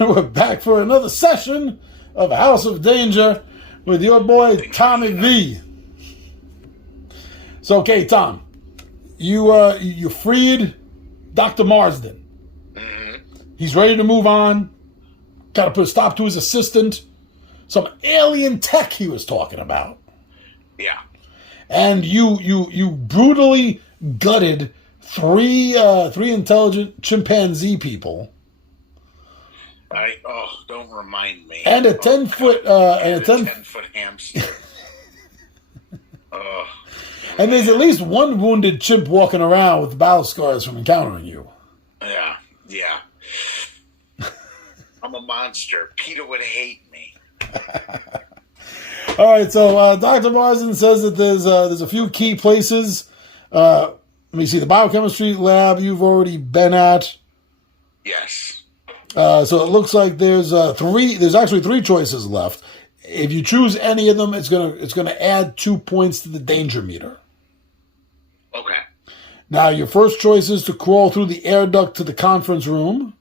We're back for another session of House of Danger with your boy Tommy V. So, okay, Tom, you freed Dr. Marsden. Mm-hmm. He's ready to move on. Got to put a stop to his assistant. Some alien tech he was talking about. Yeah. And you brutally gutted three intelligent chimpanzee people. Don't remind me. And a 10-foot and a 10-foot hamster. And there's at least one wounded chimp walking around with battle scars from encountering you. Yeah. I'm a monster. Peter would hate me. All right, so Dr. Marsden says that there's a few key places. Let me see, the biochemistry lab you've already been at. Yes. So it looks like there's actually three choices left. If you choose any of them, it's gonna add 2 points to the danger meter. Okay. Now your first choice is to crawl through the air duct to the conference room.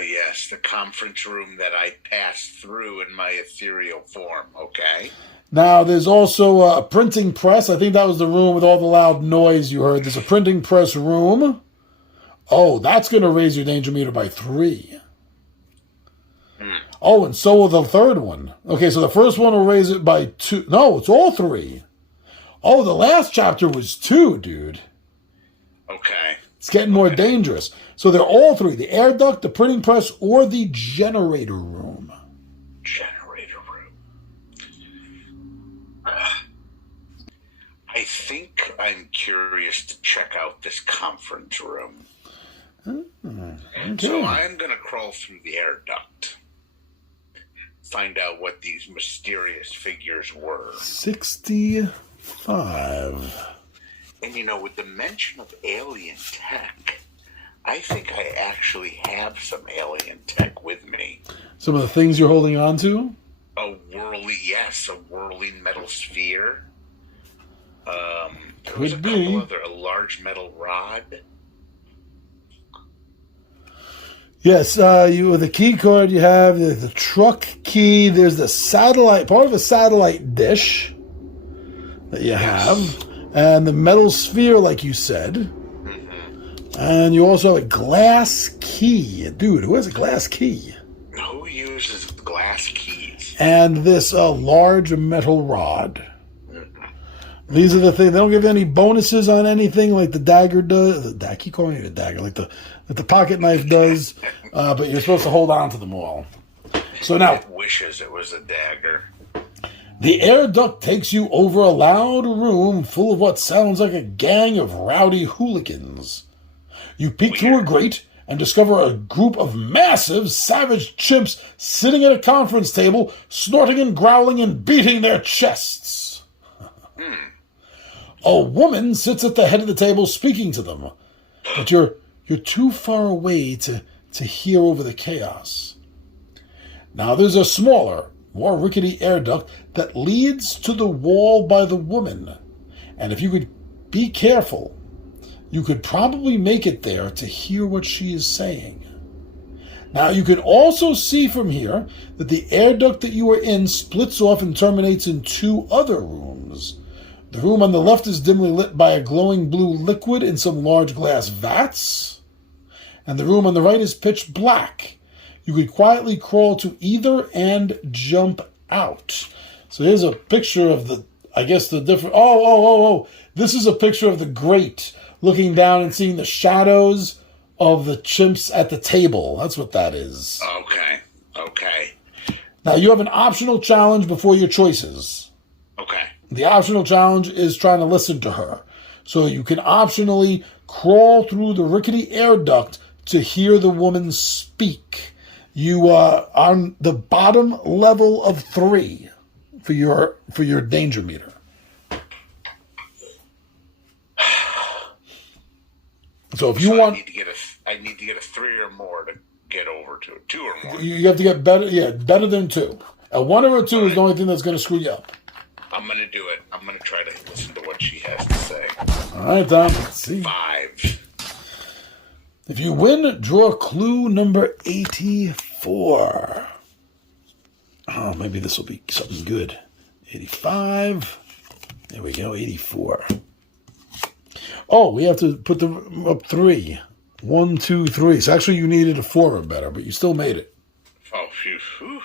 Yes, the conference room that I passed through in my ethereal form. Okay. Now, there's also a printing press. I think that was the room with all the loud noise you heard. There's a printing press room. Oh, that's going to raise your danger meter by 3. Oh, and so will the third one. Okay, so the first one will raise it by 2. No, it's all 3. Oh, the last chapter was 2, dude. Okay. It's getting more dangerous. So they're all 3. The air duct, the printing press, or the generator room. Generator room. I think I'm curious to check out this conference room. Okay. So I'm going to crawl through the air duct. Find out what these mysterious figures were. 65. And with the mention of alien tech, I think I actually have some alien tech with me. Some of the things you're holding on to? A whirling metal sphere. Could be. A large metal rod. Yes, with the key card you have the truck key. There's the satellite, part of a satellite dish that you have, and the metal sphere, like you said. Mm-hmm. And you also have a glass key. Dude, who has a glass key? Who uses glass keys? And this large metal rod. These are the things. They don't give you any bonuses on anything like the dagger does. I keep calling it a dagger, like the pocket knife does. But you're supposed to hold on to them all. So now, It wishes it was a dagger. the air duct takes you over a loud room full of what sounds like a gang of rowdy hooligans. You peek through a grate and discover a group of massive, savage chimps sitting at a conference table, snorting and growling and beating their chests. A woman sits at the head of the table speaking to them, but you're too far away to hear over the chaos. Now there's a smaller, more rickety air duct that leads to the wall by the woman, and if you could be careful, you could probably make it there to hear what she is saying. Now you can also see from here that the air duct that you are in splits off and terminates in 2 other rooms. The room on the left is dimly lit by a glowing blue liquid in some large glass vats. And the room on the right is pitch black. You could quietly crawl to either and jump out. So here's a picture of the different... Oh. This is a picture of the grate, looking down and seeing the shadows of the chimps at the table. That's what that is. Okay. Now you have an optional challenge before your choices. Okay. The optional challenge is trying to listen to her. So you can optionally crawl through the rickety air duct to hear the woman speak. You are on the bottom level of 3 for your danger meter. So if you want... I need to get a 3 or more to get over to it. 2 or more. You have to get better. Yeah, better than 2. A 1 or a 2 is the only thing that's going to screw you up. I'm going to do it. I'm going to try to listen to what she has to say. All right, Tom. Let's see. 5. If you win, draw clue number 84. Oh, maybe this will be something good. 85. There we go, 84. Oh, we have to put them up 3. 1, 2, 3. So actually you needed a 4 or better, but you still made it. Oh, phew.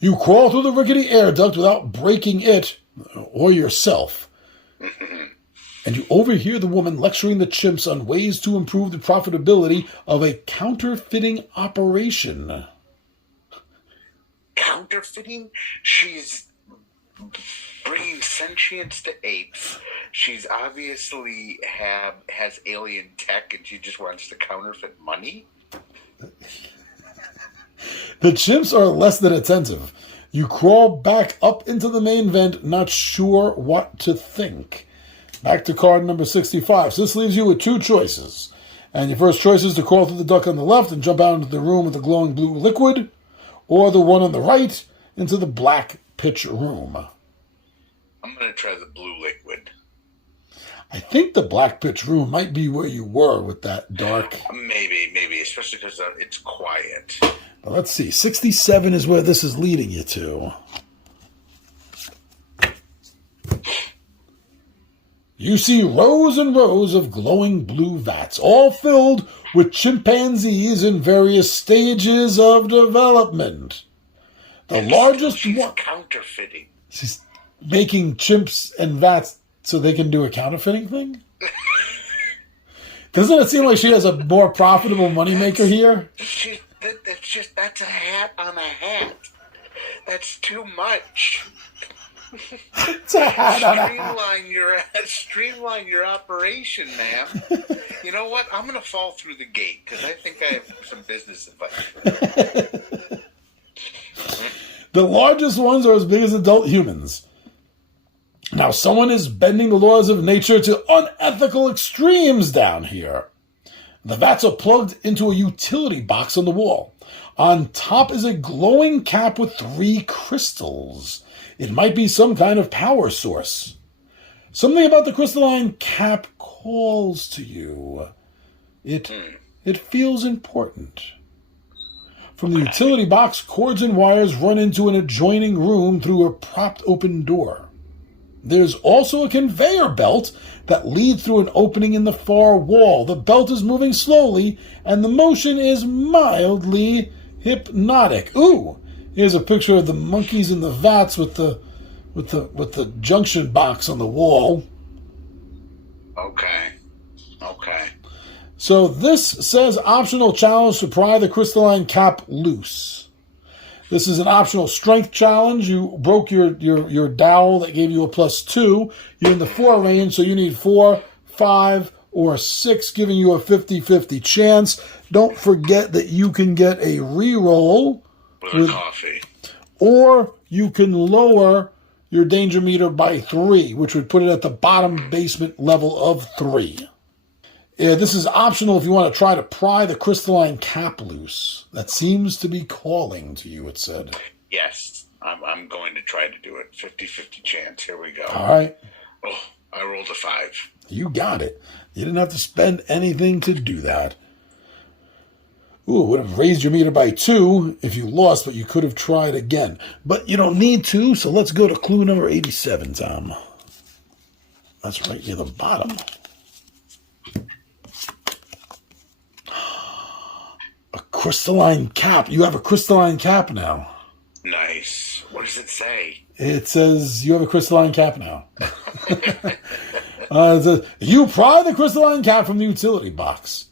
You crawl through the rickety air duct without breaking it or yourself. And you overhear the woman lecturing the chimps on ways to improve the profitability of a counterfeiting operation. Counterfeiting? She's bringing sentience to apes. She's obviously has alien tech, and she just wants to counterfeit money? The chimps are less than attentive. You crawl back up into the main vent, not sure what to think. Back to card number 65. So this leaves you with 2 choices. And your first choice is to crawl through the duct on the left and jump out into the room with the glowing blue liquid, or the one on the right into the black pitch room. I'm going to try the blue liquid. I think the black pitch room might be where you were with that dark. Maybe, especially because it's quiet. But let's see. 67 is where this is leading you to. You see rows and rows of glowing blue vats, all filled with chimpanzees in various stages of development. The largest she's one. Counterfeiting. She's making chimps and vats so they can do a counterfeiting thing? Doesn't it seem like she has a more profitable moneymaker here? That's a hat on a hat. That's too much. It's a hat on a hat. Streamline your operation, ma'am. You know what? I'm going to fall through the gate because I think I have some business advice. The largest ones are as big as adult humans. Now, someone is bending the laws of nature to unethical extremes down here. The vats are plugged into a utility box on the wall. On top is a glowing cap with 3 crystals. It might be some kind of power source. Something about the crystalline cap calls to you. It feels important. From the utility box, cords and wires run into an adjoining room through a propped open door. There's also a conveyor belt that leads through an opening in the far wall. The belt is moving slowly, and the motion is mildly hypnotic. Ooh, here's a picture of the monkeys in the vats with the junction box on the wall. Okay. So this says optional challenge to pry the crystalline cap loose. This is an optional strength challenge. You broke your dowel that gave you a +2. You're in the 4 range, so you need 4, 5, or 6, giving you a 50-50 chance. Don't forget that you can get a reroll with coffee. Or you can lower your danger meter by 3, which would put it at the bottom basement level of 3. This is optional if you want to try to pry the crystalline cap loose. That seems to be calling to you, it said. Yes, I'm going to try to do it. 50-50 chance. Here we go. All right. Oh, I rolled a 5. You got it. You didn't have to spend anything to do that. Ooh, it would have raised your meter by 2 if you lost, but you could have tried again. But you don't need to, so let's go to clue number 87, Tom. That's right near the bottom. A crystalline cap. You have a crystalline cap now. Nice. What does it say? It says you have a crystalline cap now. It says, you pry the crystalline cap from the utility box.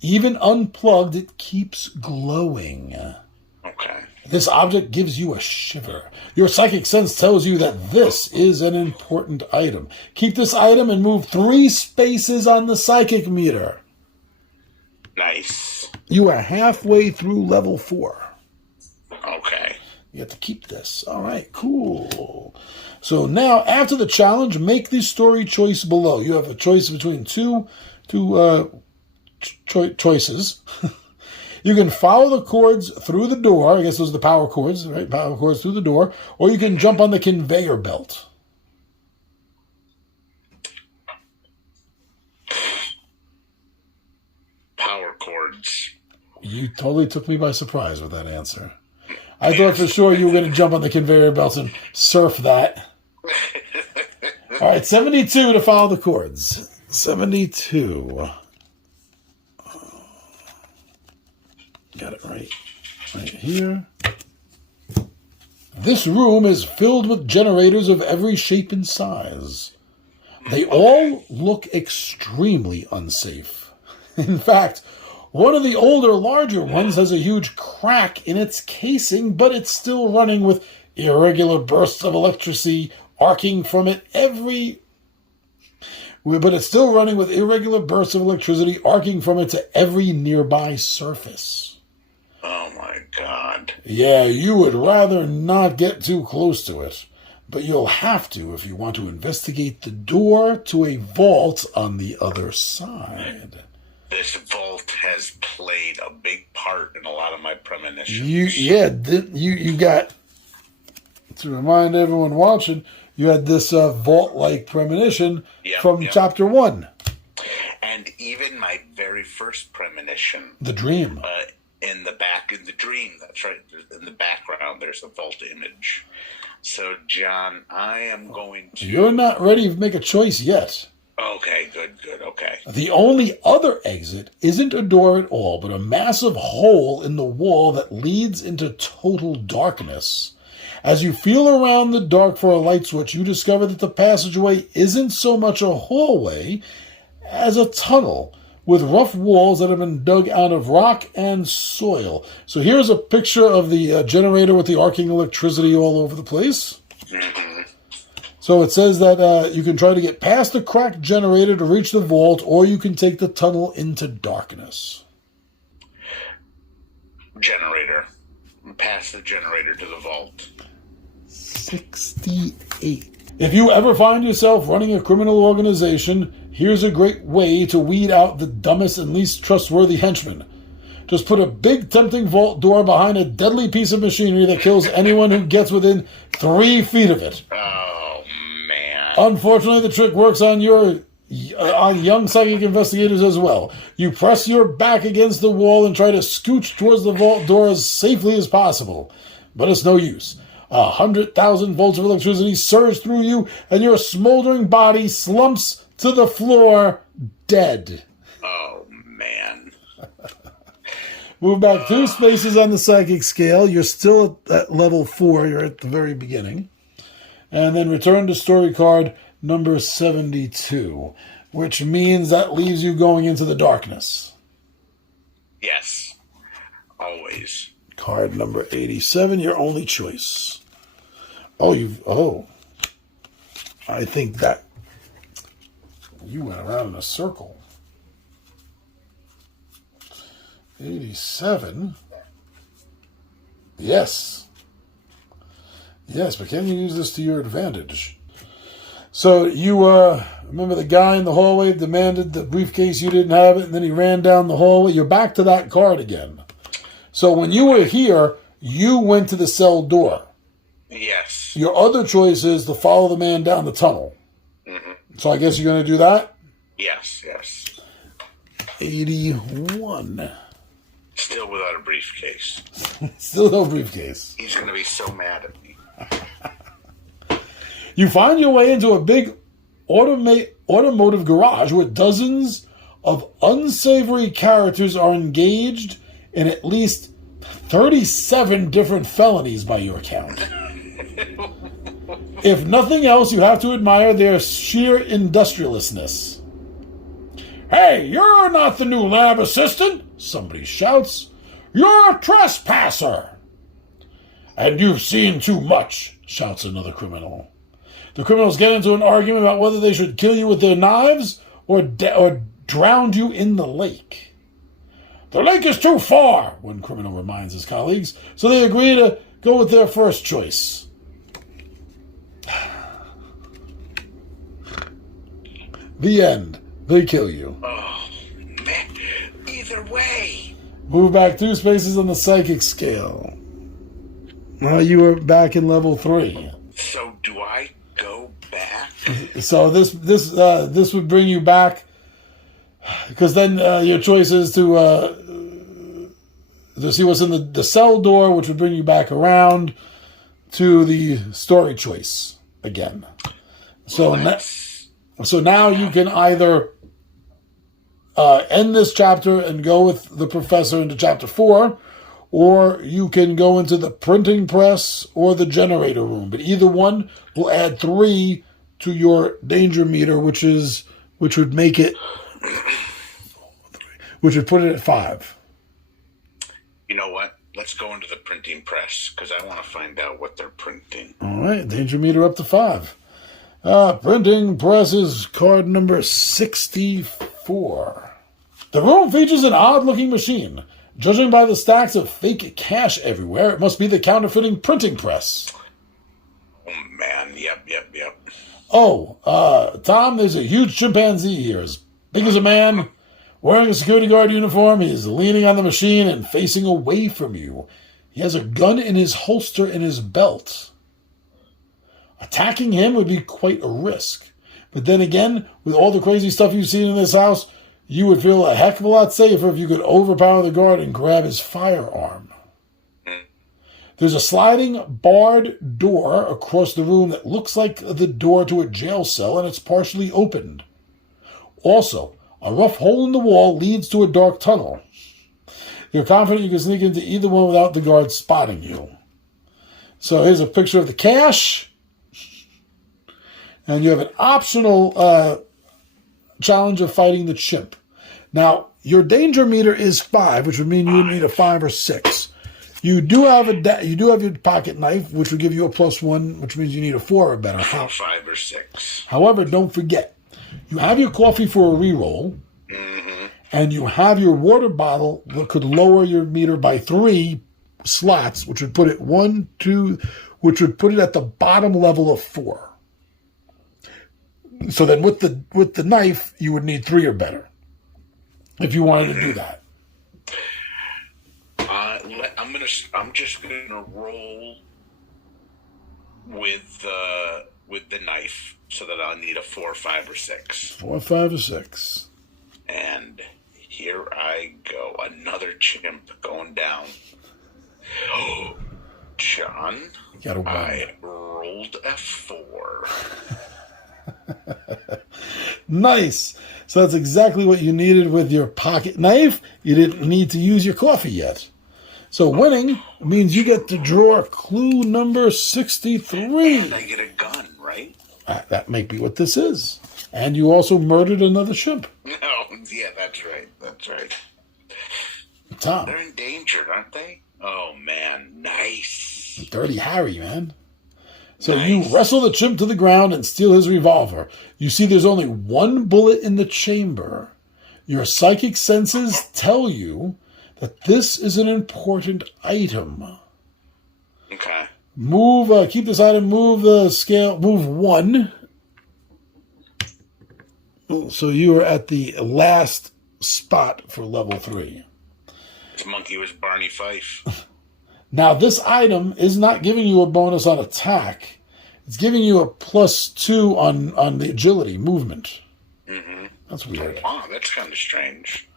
Even unplugged, it keeps glowing. Okay. This object gives you a shiver. Your psychic sense tells you that this is an important item. Keep this item and move 3 spaces on the psychic meter. Nice. You are halfway through level 4. Okay. You have to keep this. All right, cool. So now, after the challenge, make the story choice below. You have a choice between two choices. You can follow the cords through the door. I guess those are the power cords, right? Power cords through the door. Or you can jump on the conveyor belt. Power cords. You totally took me by surprise with that answer. I thought for sure you were going to jump on the conveyor belts and surf that. All right, 72 to follow the chords. 72. Got it right here. This room is filled with generators of every shape and size. They all look extremely unsafe. In fact, one of the older, larger ones has a huge crack in its casing, but it's still running with irregular bursts of electricity arcing from it every to every nearby surface. Oh my God. Yeah, you would rather not get too close to it, but you'll have to if you want to investigate the door to a vault on the other side. This vault has played a big part in a lot of my premonitions. You got, to remind everyone watching, you had this vault-like premonition from chapter 1. And even my very first premonition. The dream. In the dream, that's right. In the background, there's a vault image. So, John, I am going to... You're not ready to make a choice yet. Okay, good, okay. The only other exit isn't a door at all, but a massive hole in the wall that leads into total darkness. As you feel around the dark for a light switch, you discover that the passageway isn't so much a hallway as a tunnel with rough walls that have been dug out of rock and soil. So here's a picture of the generator with the arcing electricity all over the place. Mm-hmm. So it says that you can try to get past the cracked generator to reach the vault, or you can take the tunnel into darkness. Generator. Past the generator to the vault. 68. If you ever find yourself running a criminal organization, here's a great way to weed out the dumbest and least trustworthy henchmen. Just put a big, tempting vault door behind a deadly piece of machinery that kills anyone who gets within 3 feet of it. Oh, man. Unfortunately, the trick works on young psychic investigators as well. You press your back against the wall and try to scooch towards the vault door as safely as possible. But it's no use. 100,000 volts of electricity surge through you, and your smoldering body slumps to the floor, dead. Oh, man. Move back 2 spaces on the psychic scale. You're still at level 4. You're at the very beginning. And then return to story card number 72, which means that leaves you going into the darkness. Yes. Always. Card number 87, your only choice. I think that you went around in a circle. 87. Yes, but can you use this to your advantage? So you remember the guy in the hallway demanded the briefcase, you didn't have it, and then he ran down the hallway. You're back to that card again. So when you were here, you went to the cell door. Yes. Your other choice is to follow the man down the tunnel. Mm-hmm. So I guess you're going to do that? Yes. 81. Still without a briefcase. Still no briefcase. He's going to be so mad at me. You find your way into a big automotive garage where dozens of unsavory characters are engaged in at least 37 different felonies by your count. If nothing else, you have to admire their sheer industriousness. "Hey, you're not the new lab assistant," somebody shouts. "You're a trespasser." "And you've seen too much," shouts another criminal. The criminals get into an argument about whether they should kill you with their knives or drown you in the lake. "The lake is too far," one criminal reminds his colleagues, so they agree to go with their first choice. The end. They kill you. Oh, man. Either way. Move back 2 spaces on the psychic scale. Now you are back in level 3. So do I go back? So this would bring you back Because then your choice is to see what's in the cell door, which would bring you back around to the story choice again. So, so now you can either end this chapter and go with the professor into chapter 4, or you can go into the printing press or the generator room. But either one will add 3 to your danger meter, which would make it, which would put it at 5. You know what? Let's go into the printing press because I want to find out what they're printing. All right, danger meter up to 5. Printing press is card number 64. The room features an odd-looking machine. Judging by the stacks of fake cash everywhere, it must be the counterfeiting printing press. Oh, man. Yep. Oh, Tom, there's a huge chimpanzee here, as big as a man, wearing a security guard uniform. He's leaning on the machine and facing away from you. He has a gun in his holster in his belt. Attacking him would be quite a risk. But then again, with all the crazy stuff you've seen in this house, you would feel a heck of a lot safer if you could overpower the guard and grab his firearm. There's a sliding barred door across the room that looks like the door to a jail cell, and it's partially opened. Also, a rough hole in the wall leads to a dark tunnel. You're confident you can sneak into either one without the guard spotting you. So here's a picture of the cash. And you have an optional challenge of fighting the chimp. Now, your danger meter is 5, which would mean you would need a 5 or 6. You do have your pocket knife, which would give you a +1, which means you need a 4 or better. 5 or 6. However, don't forget, you have your coffee for a reroll, and you have your water bottle that could lower your meter by 3 slots, which would put it which would put it at the bottom level of 4. So then with the knife, you would need 3 or better if you wanted to do that. I'm just gonna roll with the knife so that I'll need a 4, 5, or 6. 4, 5, or 6. And here I go. Another chimp going down. Oh, John, You got a 1. I rolled a 4. Nice. So that's exactly what you needed with your pocket knife. You didn't need to use your coffee yet. So winning means you get to draw clue number 63. And I get a gun, right? That might be what this is. And you also murdered another chimp. No, yeah, that's right. Tom. They're endangered, aren't they? Oh, man, nice. Dirty Harry, man. So Nice. you wrestle the chimp to the ground and steal his revolver. You see there's only 1 bullet in the chamber. Your psychic senses tell you that this is an important item. Okay. Keep this item, move the scale, move 1. So you are at the last spot for level 3. This monkey was Barney Fife. Now, this item is not giving you a bonus on attack. It's giving you a +2 on the agility, movement. Mm-hmm. That's weird. Wow, that's kind of strange.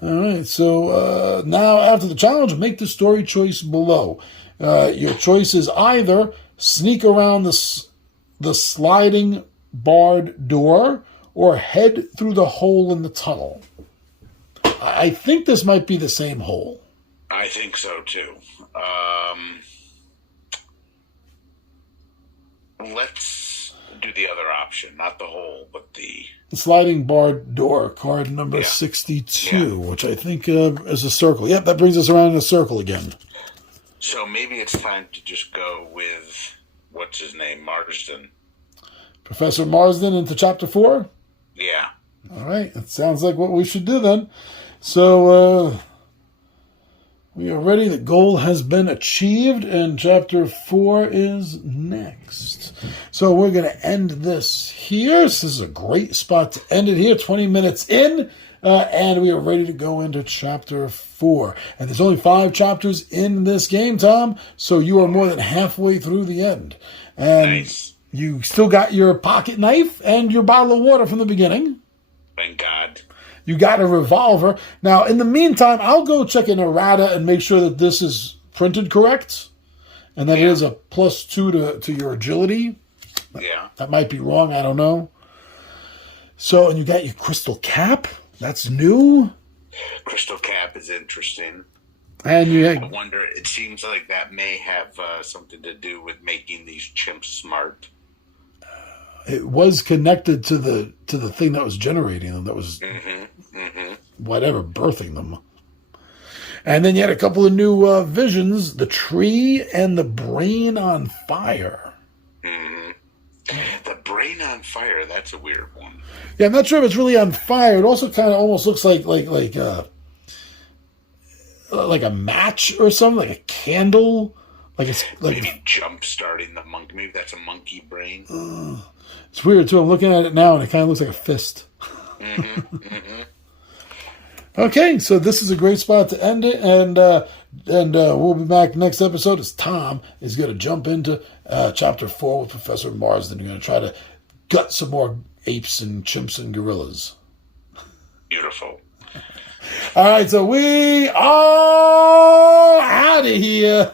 All right, so now after the challenge, make the story choice below. Your choice is either sneak around the sliding barred door or head through the hole in the tunnel. I think this might be the same hole. I think so, too. Let's do the other option. Not the hole, but the... Sliding barred door, card number 62, which I think is a circle. Yep, that brings us around in a circle again. So maybe it's time to just go with, what's his name, Marsden. Professor Marsden into chapter 4? Yeah. All right, that sounds like what we should do then. So, we are ready. The goal has been achieved, and chapter 4 is next. So we're going to end this here. This is a great spot to end it here, 20 minutes in, and we are ready to go into chapter 4. And there's only 5 chapters in this game, Tom, so you are more than halfway through the end. And Nice. you still got your pocket knife and your bottle of water from the beginning. Thank God. You got a revolver. Now, in the meantime, I'll go check an errata and make sure that this is printed correct. And that it is a +2 to your agility. Yeah. That might be wrong. I don't know. So, and you got your crystal cap. That's new. Crystal cap is interesting. And you I wonder, it seems like that may have something to do with making these chimps smart. it was connected to the thing that was generating them, that was whatever, birthing them. And then you had a couple of new visions, the tree and the brain on fire. The brain on fire, that's a weird one. Yeah, I'm not sure if it's really on fire. It also kind of almost looks like a match or something, like a candle. Like it's like Maybe jump starting the monkey. Maybe that's a monkey brain. it's weird too. I'm looking at it now, and it kind of looks like a fist. Okay, so this is a great spot to end it, and we'll be back next episode as Tom is going to jump into Chapter 4 with Professor Marsden. You're going to try to gut some more apes and chimps and gorillas. Beautiful. All right, so we are out of here.